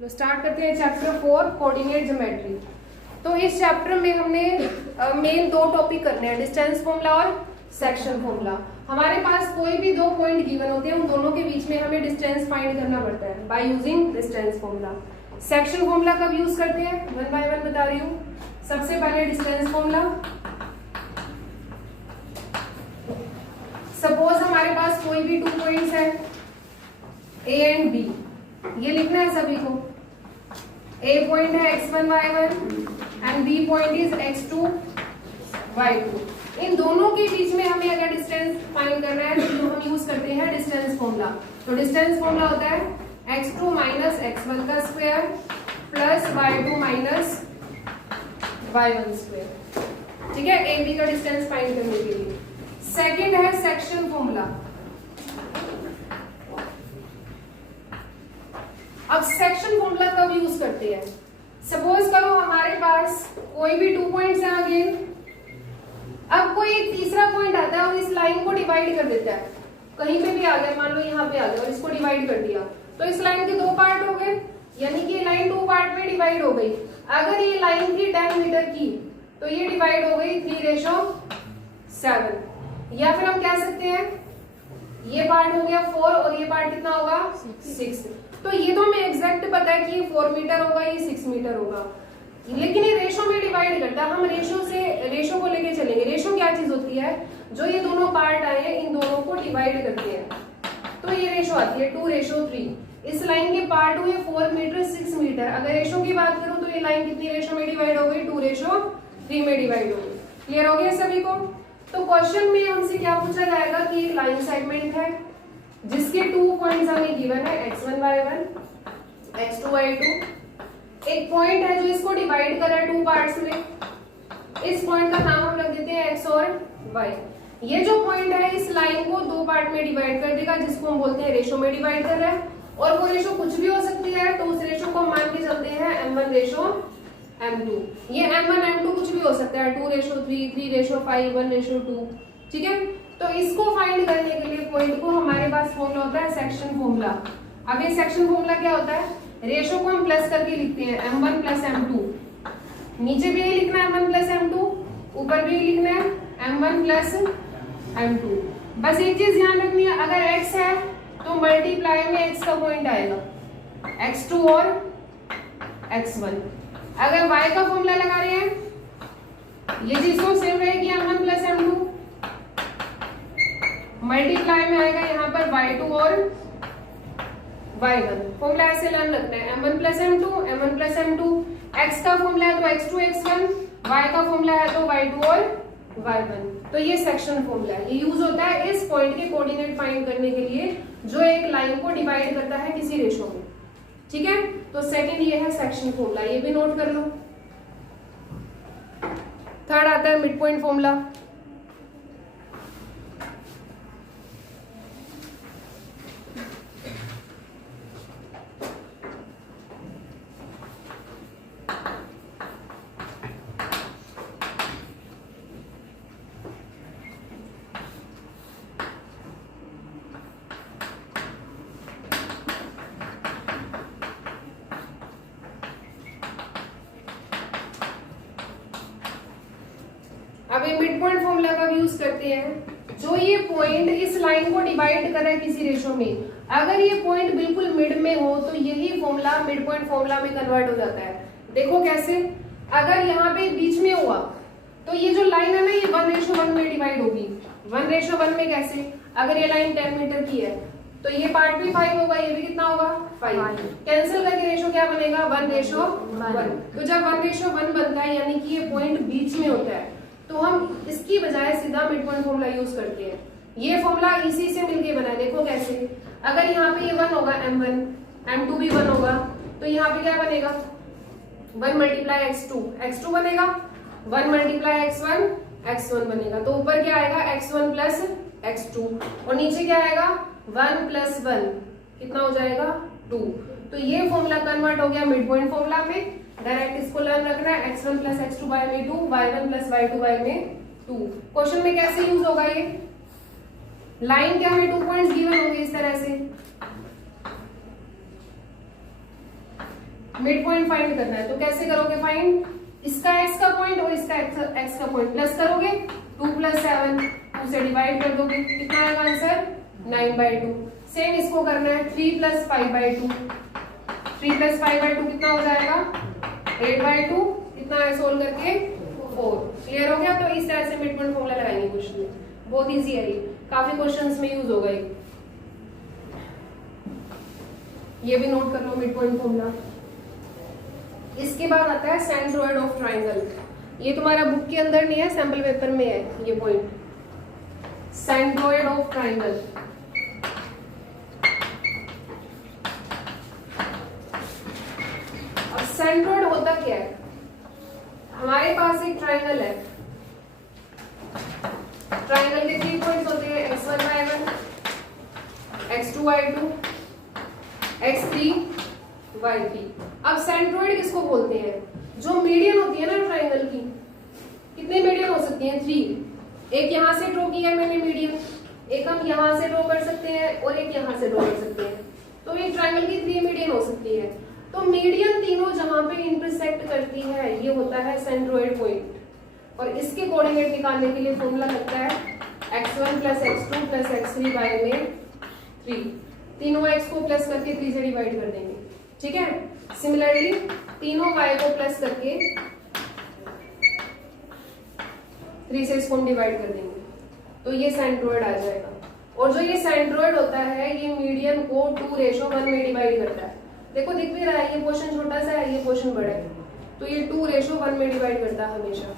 तो स्टार्ट करते हैं चैप्टर 4 कोऑर्डिनेट ज्योमेट्री। तो इस चैप्टर में हमने मेन दो टॉपिक करने हैं, डिस्टेंस फॉर्मूला और सेक्शन फॉर्मूला। हमारे पास कोई भी दो पॉइंट गिवन होते हैं, उन दोनों के बीच में हमें डिस्टेंस फाइंड करना पड़ता है by using distance formula. Section formula कब यूज करते हैं, वन बाय वन बता रही हूँ। सबसे पहले डिस्टेंस फॉर्मूला, सपोज हमारे पास कोई भी 2 पॉइंट्स है ए एंड बी, ये लिखना है सभी को। ए पॉइंट है x1 y1 and B point is x2 y2। इन दोनों के बीच में हमें अगर डिस्टेंस फाइंड करना है तो हम यूज करते हैं डिस्टेंस फॉर्मूला। तो डिस्टेंस फॉर्मूला होता है x2 माइनस x1 का square plus y2 minus y1 square. ठीक है, ए बी का डिस्टेंस फाइंड करने के लिए। सेकंड है सेक्शन फॉर्मूला। अब सेक्शन फॉर्मूला कब यूज करते हैं, सपोज करो हमारे पास कोई भी 2 पॉइंट्स हैं अगेन। अब कोई एक तीसरा पॉइंट आता है और इस लाइन को डिवाइड कर देता है, कहीं पे भी आ गया, मान लो यहाँ पे आ गया और इसको डिवाइड कर दिया, तो इस लाइन के 2 पार्ट हो गए, यानी कि ये लाइन 2 पार्ट में डिवाइड हो गई। अगर ये लाइन थी 10 मीटर की तो ये डिवाइड हो गई 3:7। या फिर हम कह सकते हैं ये पार्ट हो गया 4 और ये पार्ट कितना होगा 6। तो ये तो हमें एग्जैक्ट पता है कि ये 4 मीटर होगा, ये 6 मीटर होगा, लेकिन ये रेशो में डिवाइड करता है। हम रेशो को लेके चलेंगे। रेशो क्या चीज होती है, जो ये दोनों पार्ट आए हैं इन दोनों को डिवाइड करते हैं, तो ये रेशो आती है 2:3। इस लाइन के पार्ट हुए 4 मीटर 6 मीटर। अगर रेशो की बात करूं तो ये लाइन कितनी रेशो में डिवाइड हो गई, 2:3 में डिवाइड हो गई। क्लियर हो गया सभी को। तो क्वेश्चन में हमसे क्या पूछा जाएगा कि एक लाइन सेगमेंट है जिसके 2 पॉइंट्स हमें गिवन है x1 y1 x2 y2। एक पॉइंट है जो इसको डिवाइड कर रहा है 2 पार्ट्स में, इस पॉइंट का नाम हम रख देते हैं x और y। ये जो पॉइंट है इस लाइन को 2 पार्ट में डिवाइड कर देगा, जिसको हम बोलते हैं रेशो में डिवाइड कर रहा है। और वो रेशो कुछ भी हो सकती है, तो उस रेशो को मान के चलते हैं m1:m2। ये m1 m2 कुछ भी हो सकता है, 2:3 3:5 1:2। ठीक है, तो इसको फाइंड करने के लिए पॉइंट को हमारे पास फॉर्मूला होता है सेक्शन फॉर्मूला। अब ये सेक्शन फॉर्मूला क्या होता है, रेशो को हम प्लस करके लिखते हैं m1 + m2। नीचे भी यही लिखना है m1 + m2, ऊपर भी लिखना है m1 + m2। बस एक चीज ध्यान रखनी है, अगर x है तो मल्टीप्लाई में x का पॉइंट आएगा, x2 और x1। अगर y का फॉर्मूला लगा रहे हैं ये चीज तो सेम रहेगी, m1 + m2। मल्टीप्लाई में आएगा यहाँ पर y2 और y1। फॉर्मूला ऐसे लर्न रखना है, m1 + m2 m1 + m2। x का फॉर्मूला है तो x2 x1, y का फॉर्मूला है तो y2 और y1। तो ये सेक्शन फॉर्मूला है, ये यूज होता है इस पॉइंट के कोऑर्डिनेट फाइंड करने के लिए जो एक लाइन को डिवाइड करता है किसी रेशो में। ठीक है, तो सेकंड ये है सेक्शन फॉर्मूला, ये भी नोट कर लो। थर्ड आता है मिड पॉइंट फॉर्मूला। अब ये मिड पॉइंट फॉर्मूला कब यूज करते हैं, जो ये पॉइंट इस लाइन को डिवाइड कर रहा है किसी रेशो में, अगर ये पॉइंट बिल्कुल मिड में हो तो यही फॉर्मूला मिड पॉइंट फॉर्मूला में कन्वर्ट हो जाता है। देखो कैसे, अगर यहाँ पे बीच में हुआ तो ये जो लाइन है ना ये 1:1 में डिवाइड होगी। 1:1 में कैसे, अगर ये लाइन 10 मीटर की है तो ये पार्ट भी 5 होगा, ये भी कितना होगा 5। कैंसिल करके रेशो क्या बनेगा 1:1। तो जब 1:1 बनता है यानी कि ये पॉइंट बीच में होता है, तो हम इसकी बजाय सीधा मिड पॉइंट फॉर्मूला यूज करते हैं। ये फॉर्मूला इसी से मिलके बना है। देखो कैसे, अगर यहाँ पे ये 1 होगा m1, m2 भी 1 होगा, तो यहाँ पे क्या बनेगा 1 × x2 बनेगा, 1 × x1 x1 बनेगा। तो ऊपर क्या आएगा x1 + x2 और नीचे क्या आएगा 1 + 1 कितना हो जाएगा 2। तो ये फॉर्मूला कन्वर्ट हो गया मिड पॉइंट फॉर्मूला में। डायरेक्ट इसको लर्न रखना है, x1 + x2 में 2, y1 + y2 में 2। क्वेश्चन में कैसे यूज होगा ये, लाइन क्या हमें 2 पॉइंट्स गिवन होंगे इस तरह से, मिड पॉइंट फाइंड करना है। तो कैसे करोगे फाइंड? इसका x का पॉइंट और इसका x का पॉइंट प्लस करोगे, 2 + 7, 2 से डिवाइड कर दोगे, कितना आएगा आंसर? 9/2। सेम इसको करना है, 3 + 5/2, 3 + 5/2 कितना हो जाएगा? 8/2। कितना है सोल्व करके? 4। क्लियर हो गया? तो इस तरह से मिड पॉइंट फॉर्मूला लगाएंगे क्वेश्चन में, बहुत इजी है ये, काफी क्वेश्चंस में यूज होगा ये भी नोट कर लो मिड पॉइंट फॉर्मूला। इसके बाद आता है सेंट्रोइड ऑफ ट्राइंगल। ये तुम्हारा बुक के अंदर नहीं है, सैंपल पेपर में है ये पॉइंट, सेंट्रोइड ऑफ ट्राइंगल। अब सेंट्रोइड होता क्या है? हमारे पास एक ट्राइंगल है, ट्राइंगल के 3 पॉइंट्स होते हैं, x1, y1, x2, y2, x3, y3। अब सेंट्रोइड किसको बोलते हैं? जो मीडियन होती है ना ट्राइंगल की, कितने मीडियन हो सकती हैं? 3। एक यहां से ड्रॉ किया है मैंने मीडियन, एक हम यहां से ड्रॉ कर सकते हैं और एक यहां से ड्रॉ कर सकते हैं। तो एक ट्राइंगल की 3 मीडियन हो सकती है। तो मीडियन तीनों जहां पे इंटरसेक्ट करती है ये होता है सेंट्रोइड पॉइंट। और इसके कोऑर्डिनेट निकालने के लिए फॉर्मूला लगता है x1 + x2 + x3 y में 3। तीनों x को प्लस करके 3 से डिवाइड कर देंगे, ठीक है। सिमिलरली तीनों y को प्लस करके 3 से इसको डिवाइड कर देंगे, तो ये सेंट्रोइड आ जाएगा। और जो ये सेंट्रोइड होता है ये मीडियन को 2:1 में डिवाइड करता है। देखो दिख भी रहा है, ये पोर्शन छोटा सा है, ये पोर्शन बड़ा है, तो ये 2:1 में डिवाइड करता है हमेशा।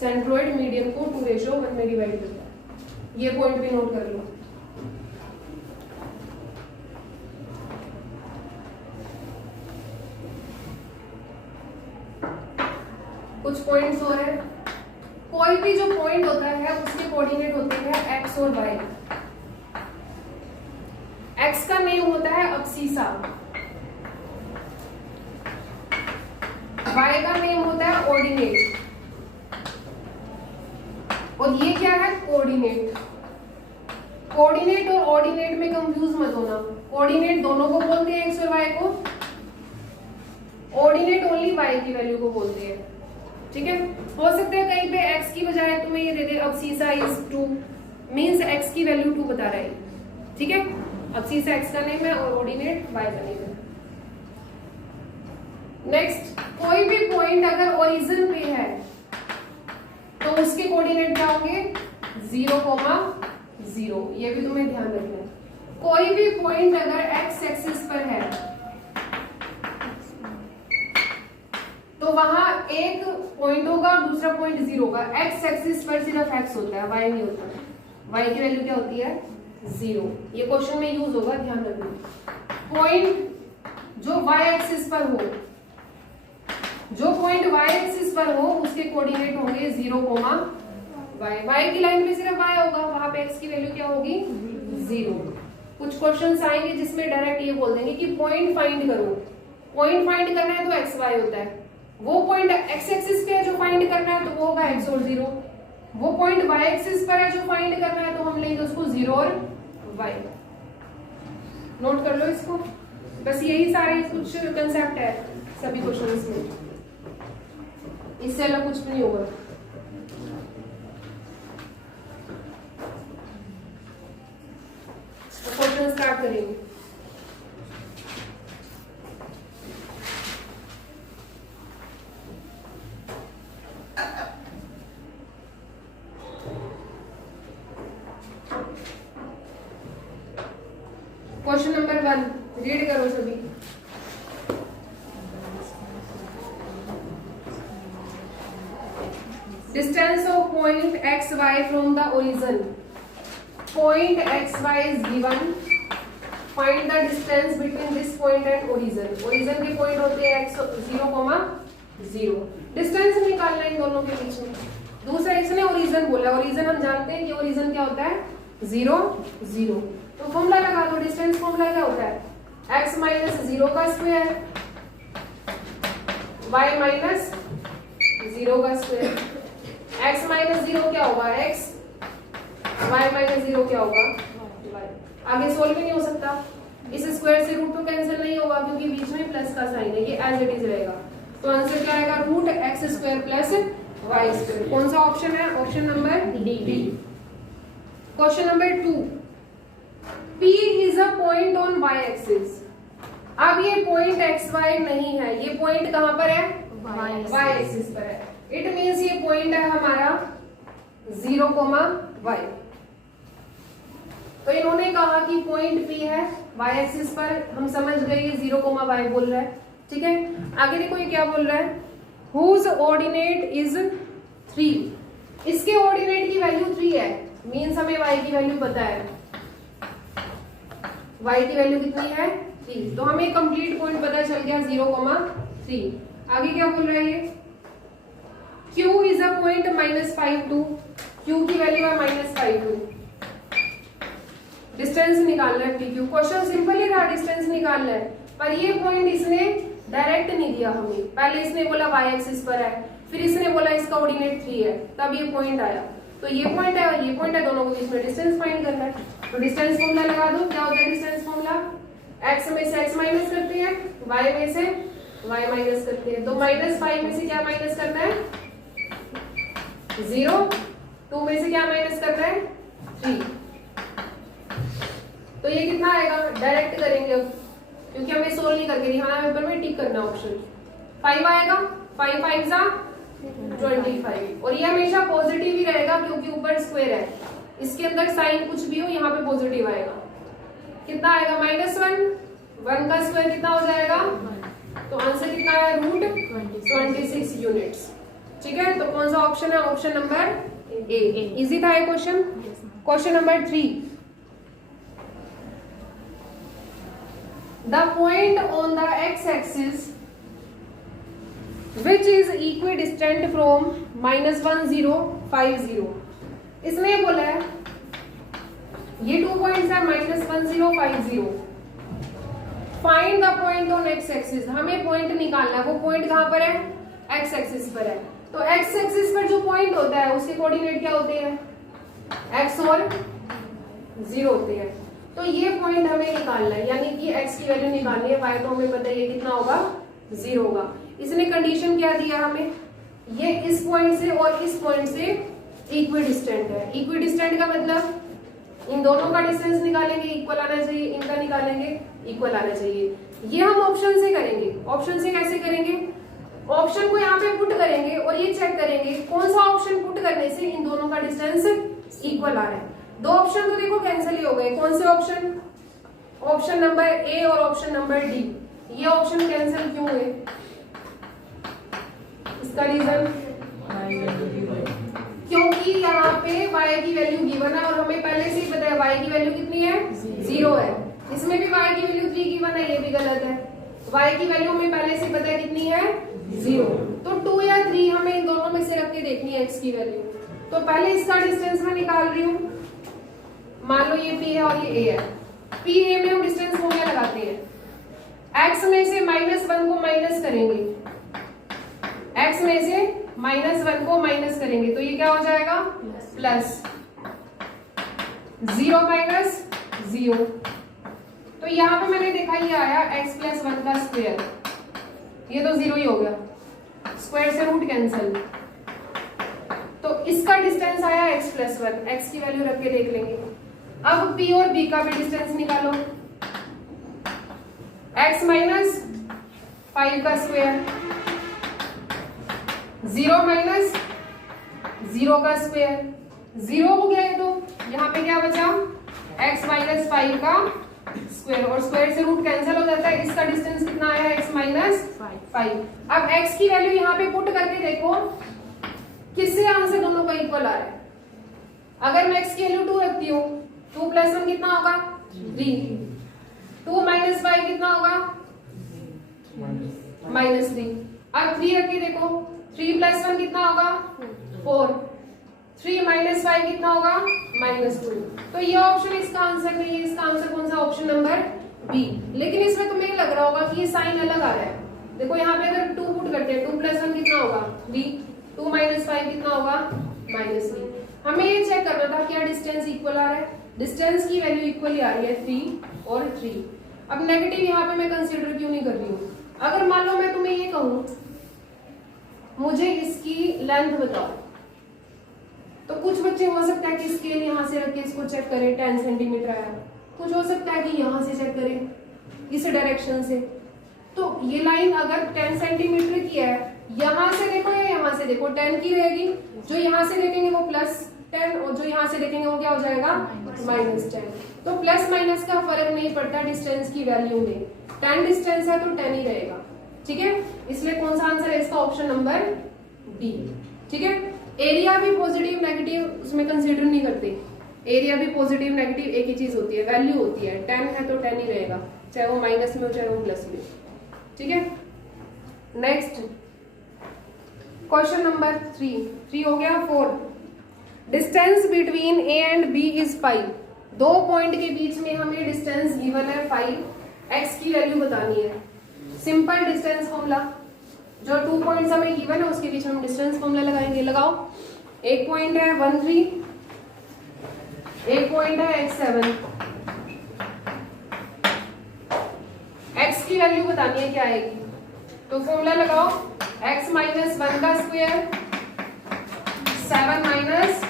सेंट्रोइड मीडियन को 2:1 में डिवाइड करता है। ये पॉइंट भी नोट कर लो। कुछ पॉइंट्स और है, कोई भी जो पॉइंट होता है उसके कोऑर्डिनेट होते हैं x और y। x का नेम होता है अब्सीसा, y का नेम होता है ऑर्डिनेट, और ये क्या है? कोऑर्डिनेट। कोऑर्डिनेट और ऑर्डिनेट में कंफ्यूज मत होना। कोऑर्डिनेट दोनों को बोलते हैं x और y को, ऑर्डिनेट ओनली y की वैल्यू को बोलते हैं, ठीक है। हो सकता है कहीं पे x की बजाय तुम्हें ये दे दे अब्सीसा इज 2, मींस x की वैल्यू 2 बता रहा है, ठीक है। अब्सीसा x का नेम है और ऑर्डिनेट y का नेम है। नेक्स्ट, कोई भी पॉइंट अगर ओरिजिन पे है तो उसके कोऑर्डिनेट क्या होंगे? 0,0। ये भी तुम्हें ध्यान रखना है। कोई भी पॉइंट अगर x एक्सिस पर है तो वहां एक पॉइंट होगा और दूसरा पॉइंट 0 होगा। x एक्सिस पर सिर्फ x होता है, y नहीं होता। y की वैल्यू क्या होती है? 0। ये क्वेश्चन में यूज होगा, ध्यान रखना। पॉइंट जो y एक्सिस पर हो, जो पॉइंट y एक्सिस पर हो उसके कोऑर्डिनेट होंगे 0,y। y की लाइन पे सिर्फ y होगा, वहां पे x की वैल्यू क्या होगी? 0। कुछ क्वेश्चंस आएंगे जिसमें डायरेक्ट ये बोल देंगे कि पॉइंट फाइंड करो। पॉइंट फाइंड करना है तो x y होता है। वो पॉइंट x एक्सिस पे है जो फाइंड करना है तो वो होगा x और 0। वो पॉइंट y एक्सिस पर है जो फाइंड करना है तो हम लेंगे उसको 0 और y। नोट कर लो इसको। बस यही सारे कुछ कंसेप्ट है सभी क्वेश्चंस में, इससे अलग कुछ भी नहीं होगा। तो क्वेश्चन स्टार्ट करेंगे। क्वेश्चन नंबर 1 रीड करो सभी। Distance of point xy from the origin. Point xy is given. Find the distance between this point and origin. Origin के point होते हैं x 0,0। डिस्टेंस निकालना है इन दोनों के बीच में। दूसरा इसने origin बोला, origin हम जानते हैं कि origin क्या होता है? 0, 0। तो फॉर्मूला लगा दो। डिस्टेंस फॉर्मूला क्या होता है? x - 0 का स्क्वायर, y - 0 का स्क्वायर। x - 0 क्या होगा? x, y - 0 क्या होगा? y। आगे सोल्व भी नहीं हो सकता, इस स्क्वायर से रूट तो कैंसिल नहीं होगा। होगा क्योंकि बीच में प्लस का साइन है, ये एज इट इज रहेगा। तो आंसर क्या आएगा, root x square plus y square. कौन सा ऑप्शन है, option number D. Question number 2, P is a point on y axis. अब ये पॉइंट एक्स वाई नहीं है, ये पॉइंट कहां पर है, y एक्सिस पर है। इट मींस ये पॉइंट है हमारा 0, y। तो इन्होंने कहा कि पॉइंट P है y एक्सिस पर, हम समझ गए ये 0, y बोल रहा है, ठीक है। आगे देखो ये क्या बोल रहा है, हुज ऑर्डिनेट इज 3। इसके ऑर्डिनेट की वैल्यू 3 है, मीन्स हमें y की वैल्यू पता है, y की वैल्यू कितनी है 3। तो हमें कंप्लीट पॉइंट पता चल गया 0, 3। आगे क्या बोल रहा है ये, Q is a point -5, 2। Q की वैल्यू है -5, 2। डिस्टेंस निकालना है PQ। क्वेश्चन सिंपल ही था, डिस्टेंस निकालना है, पर ये पॉइंट इसने डायरेक्ट नहीं दिया हमें। पहले इसने बोला y एक्सिस पर है, फिर इसने बोला इसका ऑर्डिनेट 3 है, तब ये पॉइंट आया। तो ये पॉइंट है और ये पॉइंट है, दोनों को बीच में डिस्टेंस फाइंड करना है। तो डिस्टेंस फॉर्मूला लगा दो, क्या होता है डिस्टेंस फॉर्मूला, x में से x माइनस करते हैं, y में से y माइनस करते हैं। तो -5 में से क्या माइनस करना है, 0। 2 में से क्या माइनस करना है, 3। तो ये कितना आएगा, डायरेक्ट करेंगे अब, क्योंकि हमें सोल्व नहीं करके दिखाना, पेपर में टिक करना ऑप्शन। 5 आएगा, 5 5 जा 25, और ये हमेशा पॉजिटिव ही रहेगा क्योंकि ऊपर स्क्वायर है, इसके अंदर साइन कुछ भी हो यहाँ पे पॉजिटिव आएगा। कितना आएगा, -1, 1 का स्क्वायर कितना हो जाएगा, तो आंसर कितना है, रूट 26 यूनिट्स। ठीक है, तो कौन सा ऑप्शन है, ऑप्शन नंबर ए। इजी था ये question. Question number 3, the point on the x-axis which is equidistant from -1 0 5 0। इसने बोला है ये 2 पॉइंट्स है -1 0 5 0। Find the point on x-axis। हमें पॉइंट निकालना है, वो पॉइंट कहां पर है, x-axis पर है। तो x-axis पर जो पॉइंट होता है उसके कोऑर्डिनेट क्या होते हैं, x और 0 होते हैं। तो ये पॉइंट हमें निकालना है, यानी कि x की वैल्यू निकालनी है, y तो हमें पता है ये कितना होगा, 0 होगा। इसने कंडीशन क्या दिया हमें, ये इस पॉइंट से और इस पॉइंट से इक्विडिस्टेंट है। इक्विडिस्टेंट का मतलब इन दोनों का डिस्टेंस निकालेंगे, इक्वल आना चाहिए, इनका निकालेंगे, इक्वल आना चाहिए। ये हम ऑप्शन से करेंगे। ऑप्शन से कैसे करेंगे, ऑप्शन को यहाँ पे पुट करेंगे और ये चेक करेंगे कौन सा ऑप्शन पुट करने से इन दोनों का डिस्टेंस इक्वल आ रहा है। 2 ऑप्शन तो देखो कैंसिल ही हो गए। कौन से ऑप्शन, ऑप्शन नंबर ए और ऑप्शन नंबर डी। ये ऑप्शन कैंसिल क्यों हुए, इसका रीजन क्योंकि यहाँ पे y की वैल्यू गिवन है और हमें पहले से ही पता है y की वैल्यू कितनी है, 0 है। इसमें भी y की वैल्यू 3 गिवन है, ये भी गलत है। y की वैल्यू हमें पहले से पता है कितनी है, 0। तो 2 या 3 हमें इन दोनों में से रख के देखनी है x की वैल्यू। तो पहले इसका डिस्टेंस मैं निकाल रही हूँ। मान लो ये P है और ये A है। P A में हम डिस्टेंस फॉर्मूला लगाते हैं। x में से -1 को माइनस करेंगे, x में से -1 को माइनस करेंगे तो ये क्या हो जाएगा, प्लस 0 माइनस 0। तो यहाँ पे मैंने देखा ये आया x + 1 का स्क्वायर, ये तो 0 ही हो गया, स्क्वायर से रूट कैंसिल। तो इसका डिस्टेंस आया x + 1, x की वैल्यू रख के देख लेंगे। अब P और B का भी डिस्टेंस निकालो, x - 5 का स्क्वायर, 0 माइनस 0 का स्क्वायर, 0 हो गया है। तो यहाँ पे क्या बचा, x - 5 का स्क्वायर, और स्क्वायर से रूट कैंसिल हो जाता है। इसका डिस्टेंस कितना आया, x - 5। अब x की वैल्यू यहाँ पे पुट करके देखो किससे आंसर दोनों का इक्वल आ रहा है। अगर मैं x की वैल्यू 2 रखती हूँ, 2 + 1 कितना होगा, 3। 2 - 5 कितना होगा, -3। अब 3 रख के देखो, 3 + 1 कितना होगा, 4। 3 - 5 कितना होगा, -2। तो ये ऑप्शन इसका आंसर नहीं है। इसका आंसर कौन सा, ऑप्शन नंबर बी। लेकिन इसमें तुम्हें लग रहा होगा कि ये साइन अलग आ रहा है। देखो यहाँ पे अगर 2 पुट करते हैं, 2 + 1 कितना होगा, 3। 2 - 5 कितना होगा, -3। हमें ये चेक करना था क्या डिस्टेंस इक्वल आ रहा है। डिस्टेंस की वैल्यू इक्वल आ रही है 3 और 3। अब नेगेटिव यहाँ पे मैं कंसीडर क्यों नहीं कर रही हूँ? अगर मान लो मैं तुम्हें ये कहूँ मुझे इसकी लेंथ बताओ, तो कुछ बच्चे हो सकता है कि स्केल यहाँ से रख के इसको चेक करें 10 सेंटीमीटर आया, कुछ हो सकता है कि यहाँ से चेक करें इस डायरेक्शन से। तो ये लाइन अगर 10 सेंटीमीटर की है, यहाँ से देखो या यहाँ से देखो 10 की रहेगी, जो यहाँ से देखेंगे वो +10 और जो यहाँ से देखेंगे वो क्या हो जाएगा -10। तो प्लस माइनस का फर्क नहीं पड़ता डिस्टेंस की वैल्यू में, 10 डिस्टेंस है तो 10 ही रहेगा, ठीक है। इसलिए कौन सा आंसर है इसका? ऑप्शन नंबर डी, ठीक है। एरिया भी पॉजिटिव नेगेटिव उसमें कंसीडर नहीं करते, एरिया भी पॉजिटिव नेगेटिव एक ही चीज होती है, वैल्यू होती है। 10 है तो 10 ही रहेगा, चाहे वो माइनस में हो चाहे वो प्लस में, ठीक है। नेक्स्ट क्वेश्चन नंबर 3 हो गया। 4 distance between A and B is 5। दो पॉइंट के बीच में हमें डिस्टेंस गिवन है 5, एक्स की वैल्यू बतानी है। सिंपल डिस्टेंस फॉर्मूला, जो 2 पॉइंट्स हमें गिवन है उसके बीच हम डिस्टेंस फॉर्मूला लगाएंगे। लगाओ, एक पॉइंट है 1 3, एक पॉइंट है x7। x की वैल्यू बतानी है क्या आएगी, तो फॉर्मूला लगाओ x माइनस 1 का स्क्वायर 7 माइनस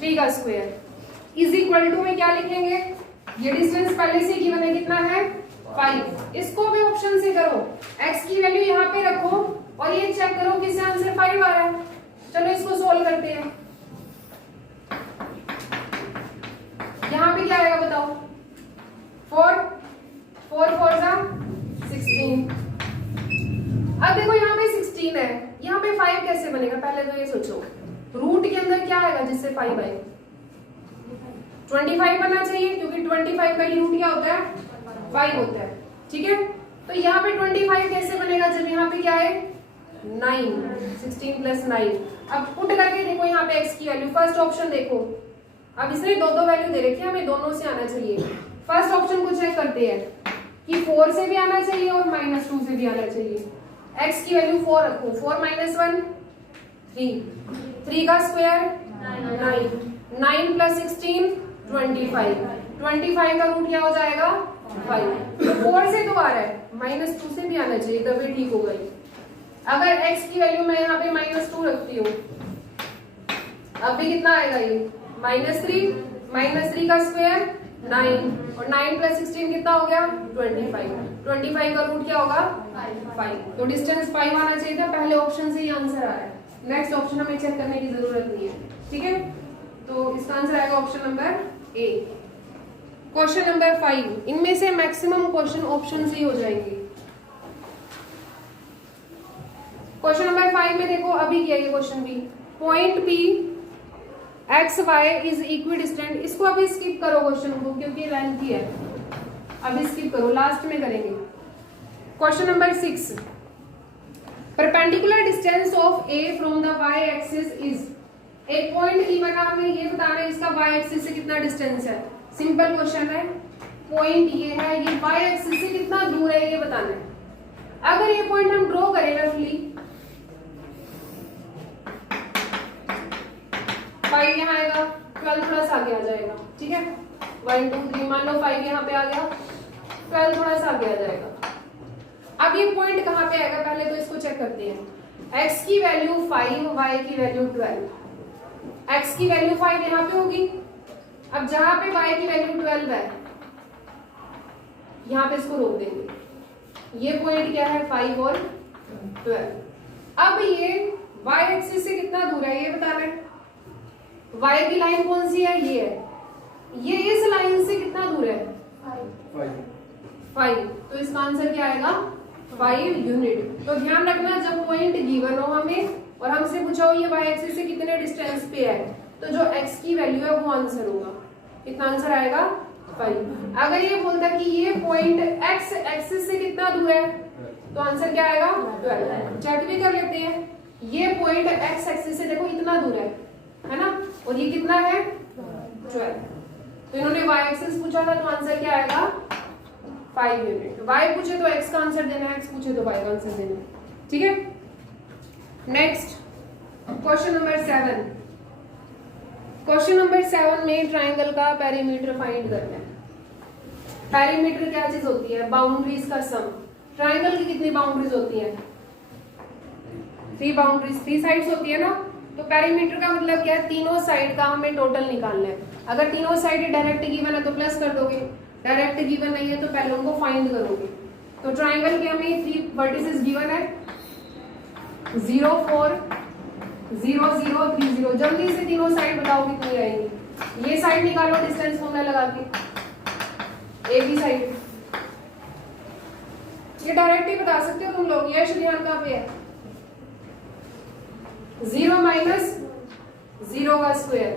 3 का स्क्वायर इज इक्वल टू में क्या लिखेंगे? ये डिस्टेंस पहले से गिवन है, कितना है 5। इसको भी ऑप्शन से करो, x की वैल्यू यहाँ पे रखो और ये चेक करो किससे आंसर 5 आ रहा है। चलो इसको सोल्व करते हैं। यहाँ पे क्या आएगा बताओ? 4 4 जा 16। अब देखो यहाँ पे 16 है, यहाँ पे 5 कैसे बनेगा? पहले तो ये सोचो, रूट के अंदर क्या आएगा जिससे 5 आए? 25 बनना चाहिए, क्योंकि 25 का ही रूट क्या होता है? 5 होता है, ठीक है। तो यहाँ पे 25 कैसे बनेगा जब यहाँ पे क्या है 9, 16 प्लस 9। अब पुट करके देखो यहाँ पे x की वैल्यू, फर्स्ट ऑप्शन देखो, अब इसने दो वैल्यू दे रखी है, हमें दोनों से आना चाहिए। फर्स्ट ऑप्शन को चेक करते हैं कि 4 से भी आना चाहिए और -2 से भी आना चाहिए। x की वैल्यू 4 रखो, 4 - 1 3, 3 का स्क्वायर 9, 9 + 16 25, 25 का रूट क्या हो जाएगा 5। तो 4 से तो आ रहा है, -2 से भी आना चाहिए तभी ठीक होगा ये। अगर x की वैल्यू मैं यहाँ पे -2 रखती हूँ, अब भी कितना आएगा ये -3 का स्क्वायर 9 और 9 + 16 कितना हो गया 25, 25 का रूट क्या होगा 5। तो डिस्टेंस 5 आना चाहिए था, पहले ऑप्शन से ही आंसर आ रहा है। नेक्स्ट ऑप्शन हमें चेक करने की जरूरत नहीं है, ठीक है। तो इसका आंसर आएगा option number A. Question number 5, इनमें से मैक्सिमम क्वेश्चन ऑप्शन से ही हो जाएंगे। क्वेश्चन नंबर 5 में देखो अभी किया ये क्वेश्चन भी, point P x y is equidistant. इसको अभी स्किप करो क्वेश्चन को, क्योंकि लेंथी है, अभी स्किप करो, लास्ट में करेंगे। Question number 6, perpendicular distance of A from the y axis is. एक पॉइंट की बना हमें ये बताना है इसका वाई एक्सिस से कितना डिस्टेंस है। सिंपल क्वेश्चन है, पॉइंट ये है, ये वाई एक्सिस से कितना दूर है ये बताना है। अगर ये पॉइंट हम ड्रॉ करें रफली, 5 यहाँ आएगा, 12 थोड़ा सा आगे आ जाएगा, ठीक है। 1 2 3 मान लो 5 यहाँ पे आ गया, 12 थोड़ा सा आगे आ जाएगा। अब ये पॉइंट कहाँ पे आएगा पहले तो इसको चेक करते हैं। x की वैल्यू 5, y की वैल्यू 12। x की वैल्यू 5 यहाँ पे होगी, अब जहां पे y की वैल्यू 12 है यहाँ पे इसको रोक देंगे। ये पॉइंट क्या है 5 और 12। अब ये y एक्सिस से कितना दूर है ये बताना है। y की लाइन कौन सी है, ये है, ये इस लाइन से कितना दूर है 5। तो इसका आंसर क्या आएगा 5 यूनिट। तो ध्यान रखना जब पॉइंट गिवन हो हमें और हमसे पूछा हो ये y एक्सिस से कितने डिस्टेंस पे है, तो जो x की वैल्यू है वो आंसर होगा। कितना आंसर आएगा 5। अगर ये बोलता कि ये पॉइंट x एक्सिस से कितना दूर है तो आंसर क्या आएगा 12। चेक भी कर लेते हैं, ये पॉइंट x एक्सिस से देखो इतना दूर है ना, और ये कितना है 12। तो इन्होंने y एक्सिस पूछा था तो आंसर क्या आएगा 5 यूनिट। y पूछे तो x का आंसर देना है, x पूछे तो y का आंसर देना है, ठीक है। Next question number 7। Question number 7 में ट्राइंगल का पेरीमीटर फाइंड करना है। पेरीमीटर क्या चीज होती है? बाउंड्रीज का सम। ट्राइंगल की कितनी बाउंड्रीज होती हैं? 3 बाउंड्रीज, 3 साइड्स होती है ना। तो पेरीमीटर का मतलब क्या है? तीनों साइड का हमें टोटल निकालना है। अगर तीनों साइड डायरेक्ट गिवन है तो प्लस कर दोगे, डायरेक्ट गिवन नहीं है तो पहले उनको फाइंड करोगे। तो ट्राइंगल के हमें 3 वर्टिसेस गिवन है, 0 4 0 0 3 0। जल्दी से तीनों साइड बताओ कितनी आएंगी। ये साइड निकालो डिस्टेंस फॉर्मूला लगा के, ए बी साइड। ये डायरेक्ट ही बता सकते हो तुम लोग। ये ध्यान कहाँ पे है? 0 माइनस 0 का स्क्वायर।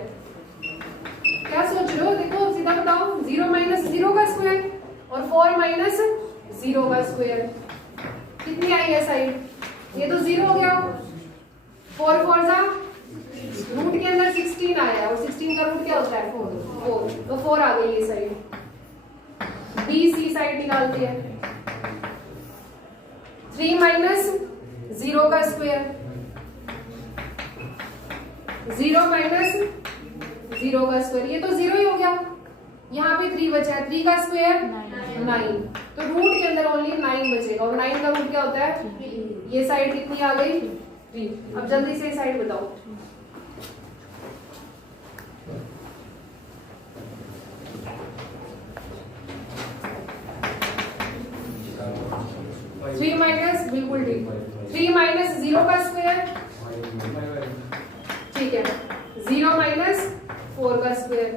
क्या सोच रहे हो? देखो सीधा बताओ, 0 माइनस 0 का स्क्वायर और 4 माइनस 0 का स्क्वायर। कितनी आई है साइड? ये तो 0 हो गया। 4 4 जा, रूट के अंदर 16 आया और 16 का रूट क्या होता है? 4। तो 4 आ गई ये साइड। बी सी साइड निकालते हैं। 3 माइनस 0 का स्क्वायर, 0 माइनस 0 का स्क्वायर। ये तो 0 ही हो गया। यहाँ पे 3 बचा है, 3 का स्क्वायर 9। तो रूट के अंदर ओनली 9 बचेगा और 9 का रूट क्या होता है? ये साइड कितनी आ गई? 3। अब जल्दी से साइड बताओ। थ्री माइनस, बिल्कुल ठीक, 3 माइनस 0 का स्क्वायर, ठीक है, 0 माइनस 4 का स्क्वायर।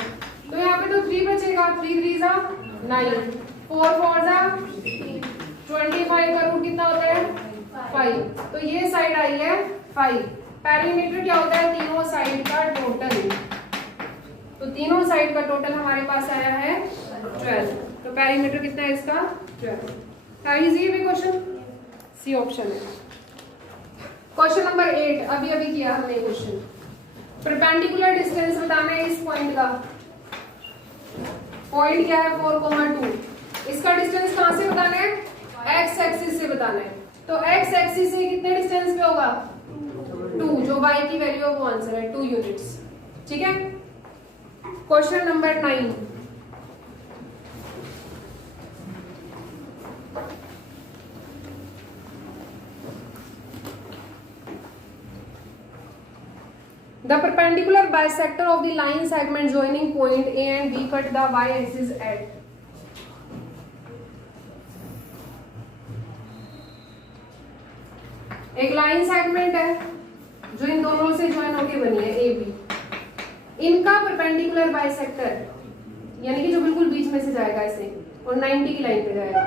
तो यहाँ पे तो 3 बचेगा, 3 3 जा 9, 4 4 जा 25 का रूट कितना होता है? 5। तो ये साइड आई है 5। पेरीमीटर क्या होता है? तीनों साइड का टोटल। तो तीनों साइड का टोटल हमारे पास आया है 12। तो पेरीमीटर कितना है इसका? 12। इजी भी क्वेश्चन, सी ऑप्शन है। क्वेश्चन नंबर 8 अभी अभी किया हमने क्वेश्चन। परपेंडिकुलर डिस्टेंस बताना है इस पॉइंट का। पॉइंट क्या है? 4,2। इसका डिस्टेंस कहां से बताना है? एक्स एक्सिस से बताना है। तो एक्स एक्सिस से कितने डिस्टेंस पे होगा? 2। जो y की वैल्यू है वो आंसर है 2 यूनिट्स। ठीक है। Question number 9। The perpendicular bisector of the line segment joining point A and B cut the y-axis at। एक लाइन सेगमेंट है जो इन दोनों से ज्वाइन होके बनी है ए बी। इनका परपेंडिकुलर बाइसेक्टर यानी कि जो बिल्कुल बीच में से जाएगा इसे और 90 की लाइन पे जाएगा,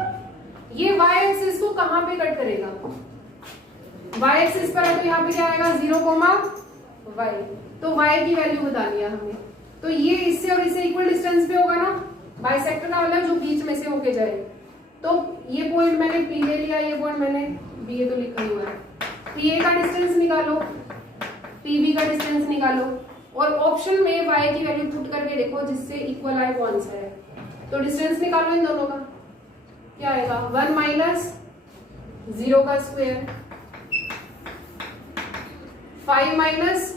ये y एक्सिस को कहां पे कट करेगा? y एक्सिस पर है तो यहाँ पे क्या आएगा? 0, y। तो y की वैल्यू बतानी है हमें। तो ये इससे और इससे इक्वल डिस्टेंस पे होगा ना। बाइसेक्टर का मतलब जो बीच में से होके जाए। तो ये पॉइंट मैंने P ले लिया, ये पॉइंट मैंने B, ये तो लिखा हुआ है। PA का डिस्टेंस निकालो, PB का डिस्टेंस निकालो और ऑप्शन में y की वैल्यू पुट करके देखो जिससे इक्वल आए वो आंसर है। तो डिस्टेंस निकालो इन दोनों का, क्या आएगा? 1 माइनस 0 का स्क्वायर, 5 माइनस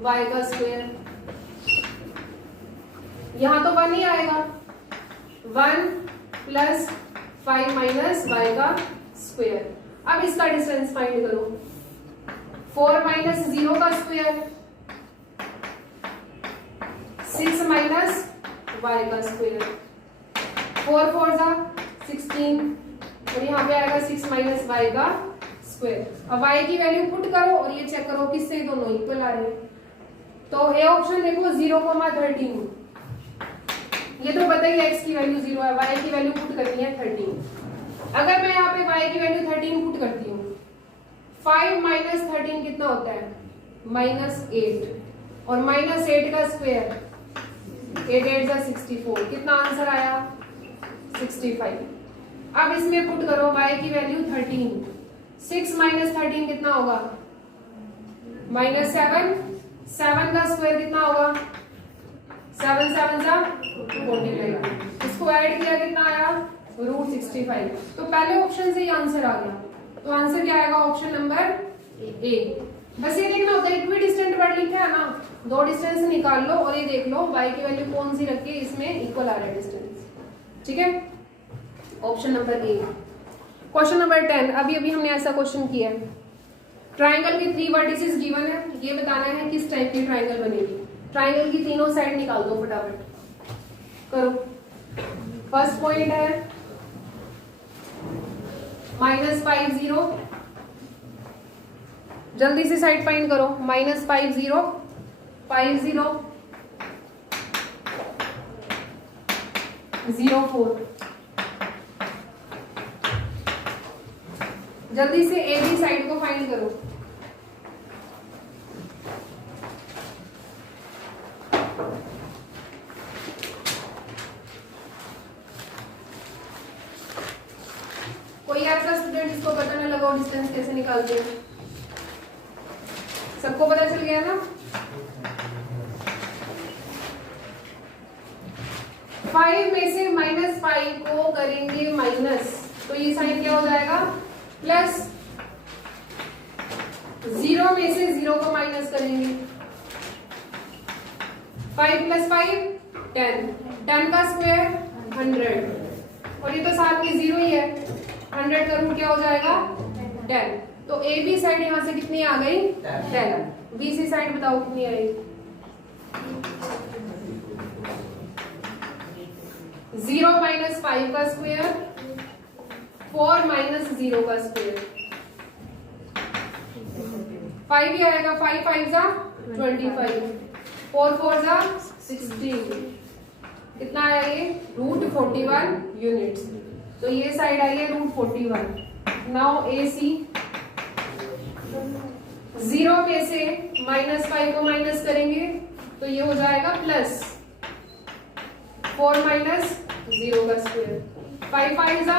y का स्क्वायर। यहां तो 1 ही आएगा, 1 प्लस 5 माइनस y का स्क्वायर। अब इसका डिस्टेंस फाइंड करो। 4 माइनस 0 का स्क्वायर, 6 माइनस y का स्क्वायर, 4 4 जा 16 और यहाँ पे आएगा 6 माइनस y का स्क्वायर। अब y की वैल्यू पुट करो और ये चेक करो किससे दोनों इक्वल आ रहे हैं। तो ए ऑप्शन देखो 0,13। ये तो पता ही x की वैल्यू 0 है, y की वैल्यू पुट करनी है 13। अगर मैं यहाँ पे y की वैल्यू 13 पुट करती हूँ, 5 माइनस 13 कितना होता है? -8 और -8 का स्क्वायर 8 8 जा 64। कितना आंसर आया? 65। अब इसमें पुट करो y की वैल्यू 13। 6 माइनस 13 कितना होगा? -7। 7 का स्क्वायर कितना होगा? 7 7 जा 45। इसको ऐड किया कितना आया? √65। तो पहले ऑप्शन से ही आंसर आ गया। तो आंसर क्या आएगा? Option number A. बस ये देखना होता है इक्वी डिस्टेंट वर्ड लिखा है ना, 2 डिस्टेंस निकाल लो और ये देख लो y की वैल्यू कौन सी रख के इसमें इक्वल आ रहा है डिस्टेंस। ठीक है। Option number A. Question number 10, अभी हमने ऐसा क्वेश्चन किया है, ट्राइंगल के 3 वर्टिसेस गिवन है, ये बताना है किस टाइप की ट्राइंगल बनेगी। ट्राइंगल की तीनों साइड निकाल दो फटाफट, करो। फर्स्ट पॉइंट है -5 0, जल्दी से साइड फाइंड करो। -5 0 5 0 0 4, जल्दी से ए बी साइड को फाइंड करो। कोई ऐसा स्टूडेंट जिसको पता ना लगा डिस्टेंस कैसे निकालते हैं? सबको पता चल गया ना? 5 में से -5 को करेंगे माइनस, तो ये साइन क्या हो जाएगा? प्लस। 0 में से 0 को माइनस करेंगे, 5 + 5 10, 10 का स्क्वायर 100, और ये तो साथ में 0 ही है, 100 का रूट क्या हो जाएगा? 10। तो ए बी साइड यहां से कितनी आ गई? 10। बी सी साइड बताओ कितनी आई? 0 - 5 का स्क्वायर, 4 - 0 का स्क्वायर, 5 ही आएगा। 5 5 जा 25, 4 4 जा 16, कितना आया ये? √41 यूनिट्स। तो ये साइड आई है √41। नाउ ए सी, 0 में से -5 को माइनस करेंगे तो ये हो जाएगा प्लस, 4 - 0 का स्क्वायर, 5 5 जा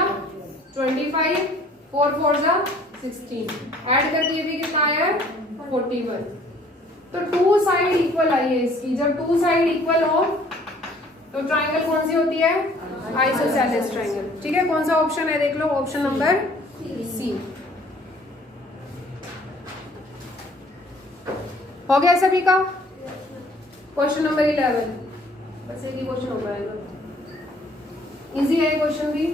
25, 4 4 जा 16, ऐड कर दिए भी कितना आया? 41। तो 2 साइड इक्वल आई है इसकी। जब 2 साइड इक्वल हो तो ट्राइंगल कौन सी होती है? Isosceles triangle. ठीक है, कौन सा ऑप्शन है देख लो, ऑप्शन नंबर सी। हो गया सभी का? क्वेश्चन नंबर 11, बस एक ही क्वेश्चन हो पाएगा, इजी है क्वेश्चन भी।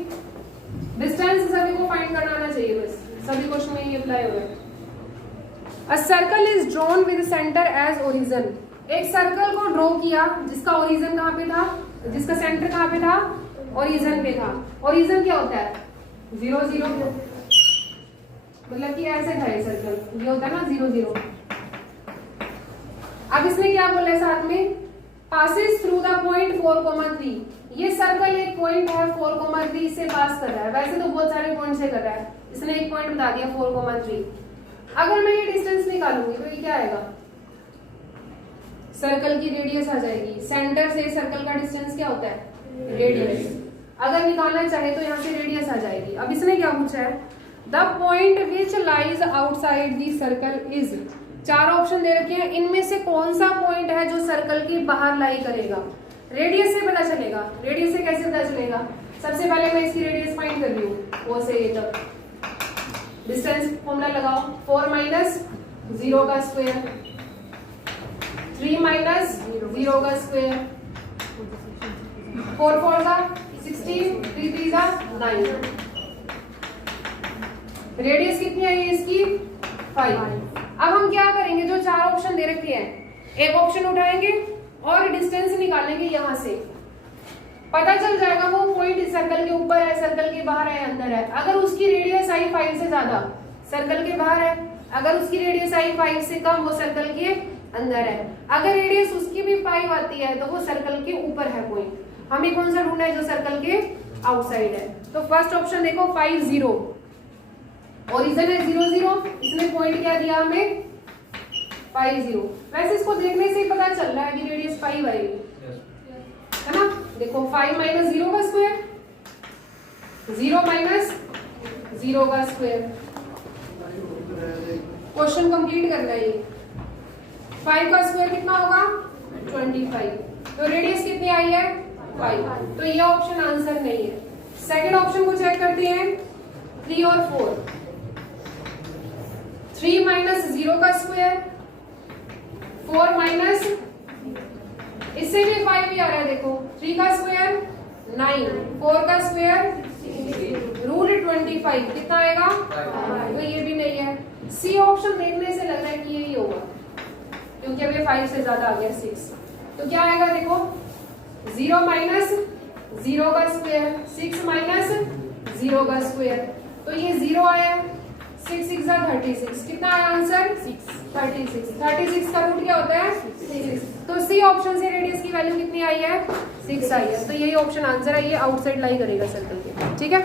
डिस्टेंस सभी को फाइंड करना आना चाहिए, बस सभी क्वेश्चन में ये अप्लाई होगा। A circle is drawn with centre as origin. एक सर्कल को ड्रॉ किया जिसका ओरिजिन कहाँ पे था, जिसका सेंटर कहाँ पे था? ओरिजिन पे था। ओरिजिन क्या होता है? 0 0, मतलब कि ऐसे था ये सर्कल, ये होता है ना 0 0। अब इसने क्या बोला है साथ में? Passes through the point 4,3। ये सर्कल एक पॉइंट है 4,3 से पास कर रहा है। वैसे तो बहुत सारे पॉइंट से कर रहा है, इसने एक पॉइंट बता दिया 4,3। अगर मैं ये डिस्टेंस निकालूंगी तो ये क्या आएगा? सर्कल की रेडियस आ जाएगी। सेंटर से सर्कल का डिस्टेंस क्या होता है? रेडियस। अगर निकालना चाहे तो यहाँ से रेडियस आ जाएगी। अब इसने क्या पूछा है? The point which lies outside the circle is. 4 option दे रखे हैं, इनमें से कौन सा पॉइंट है जो सर्कल के बाहर लाई करेगा? रेडियस से पता चलेगा। रेडियस से कैसे पता चलेगा? सबसे पहले मैं इसकी रेडियस फाइंड कर रही हूँ, वो से ये तक डिस्टेंस फॉर्मूला लगाओ। 4 - 0 का स्क्वायर, 3 - 0 का स्क्वायर, 4 4 जा 16, 3 3 जा 9। रेडियस कितनी आई है इसकी? 5। अब हम क्या करेंगे? जो 4 ऑप्शन दे रखे हैं, एक ऑप्शन उठाएंगे और डिस्टेंस निकालेंगे। यहां से पता चल जाएगा वो पॉइंट सर्कल के ऊपर है, सर्कल के बाहर है, अंदर है। अगर उसकी रेडियस आई 5 से ज्यादा, सर्कल के बाहर है। अगर उसकी रेडियस आई 5 से कम, वो सर्कल के अंदर है। अगर रेडियस उसकी भी 5 आती है तो वो सर्कल के ऊपर है पॉइंट। हमें कौन सा ढूंढना है? जो सर्कल के आउटसाइड है। तो फर्स्ट ऑप्शन देखो 5 0, ओरिजिन है 0 0, इसने पॉइंट क्या दिया हमें? 5 0। वैसे इसको देखने से ही पता चल रहा है कि रेडियस 5 आएगी, है ना? देखो 5 - 0 का स्क्वायर, 0 - 0 का स्क्वायर। क्वेश्चन कंप्लीट करना है ये। 5 का स्क्वायर कितना होगा? 25। तो रेडियस कितनी आई है? 5। तो ये ऑप्शन आंसर नहीं है। सेकंड ऑप्शन को चेक करते हैं, 3 और 4। 3 - 0 का स्क्वायर, 4 इससे भी 5 ही आ रहा है। देखो 3 का स्क्वायर 9, 4 का स्क्वायर रूट 25 कितना आएगा? तो ये भी नहीं है। सी ऑप्शन देखने से लग रहा है कि यही होगा, क्योंकि अब ये 5 से ज्यादा आ गया 6। तो क्या आएगा देखो, 0 माइनस 0 का स्क्वायर, 6 माइनस 0 का स्क्वायर, तो ये 0 आया, 6 6 36, कितना आया आंसर? 36 का रूट क्या होता है? 6। तो सी ऑप्शन से रेडियस की वैल्यू कितनी आई है? 6 आई है। तो यही ऑप्शन आंसर है, ये आउटसाइड लाई करेगा सर्कल के, ठीक है।